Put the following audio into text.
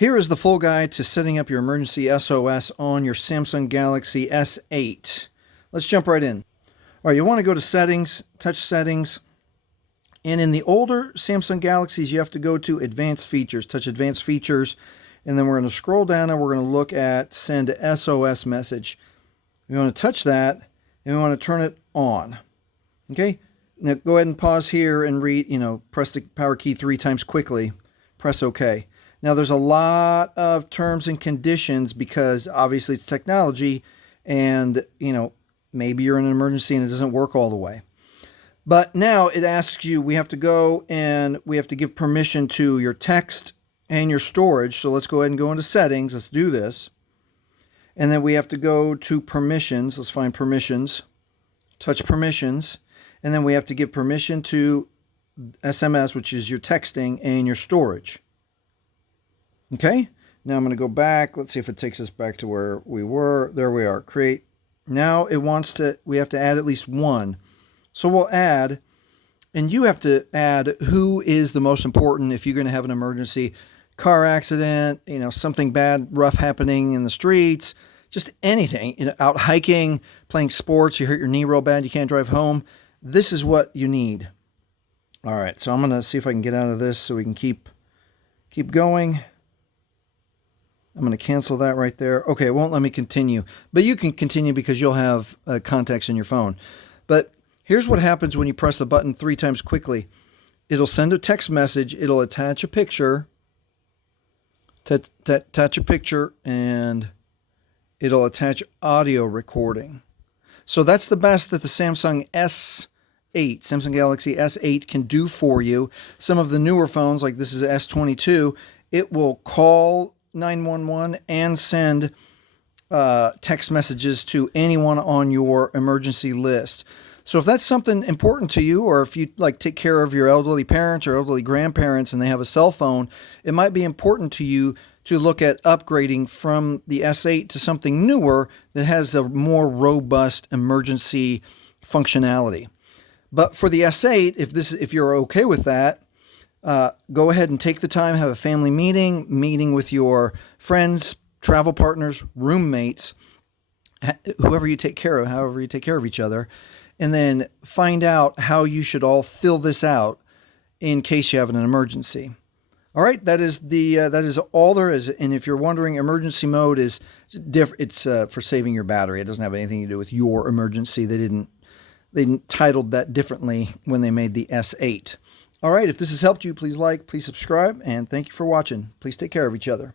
Here is the full guide to setting up your emergency SOS on your Samsung Galaxy S8. Let's jump right in. All right, you want to go to Settings, touch Settings, and in the older Samsung Galaxies, you have to go to Advanced Features, touch Advanced Features, and then we're going to scroll down and we're going to look at Send SOS Message. We want to touch that, and we want to turn it on. Okay? Now go ahead and pause here and press the power key 3 times quickly. Press OK. Now there's a lot of terms and conditions because obviously it's technology and, maybe you're in an emergency and it doesn't work all the way. But now it asks you, we have to go and we have to give permission to your text and your storage. So let's go ahead and go into Settings. Let's do this. And then we have to go to Permissions. Let's find Permissions. Touch Permissions. And then we have to give permission to SMS, which is your texting, and your storage. Okay, now I'm going to go back. Let's see if it takes us back to where we were. There we are. Create. Now we have to add at least one. So we'll add, and you have to add who is the most important if you're going to have an emergency. Car accident, something bad, rough happening in the streets, just anything. Out hiking, playing sports, you hurt your knee real bad, you can't drive home. This is what you need. All right, so I'm going to see if I can get out of this so we can keep going. I'm going to cancel that right there. Okay, it won't let me continue. But you can continue because you'll have contacts in your phone. But here's what happens when you press the button 3 times quickly. It'll send a text message. It'll attach a picture. Attach a picture, and it'll attach audio recording. So that's the best that the Samsung Galaxy S8 can do for you. Some of the newer phones, like this is S22, it will call 911 and send text messages to anyone on your emergency list. So if that's something important to you, or if you take care of your elderly parents or elderly grandparents and they have a cell phone, it might be important to you to look at upgrading from the S8 to something newer that has a more robust emergency functionality. But for the S8, if you're okay with that, go ahead and take the time, have a family meeting with your friends, travel partners, roommates, whoever you take care of, however you take care of each other, and then find out how you should all fill this out in case you have an emergency. All right, that is all there is. And if you're wondering, emergency mode is different. It's for saving your battery. It doesn't have anything to do with your emergency. They titled that differently when they made the S8. All right, if this has helped you, please like, please subscribe, and thank you for watching. Please take care of each other.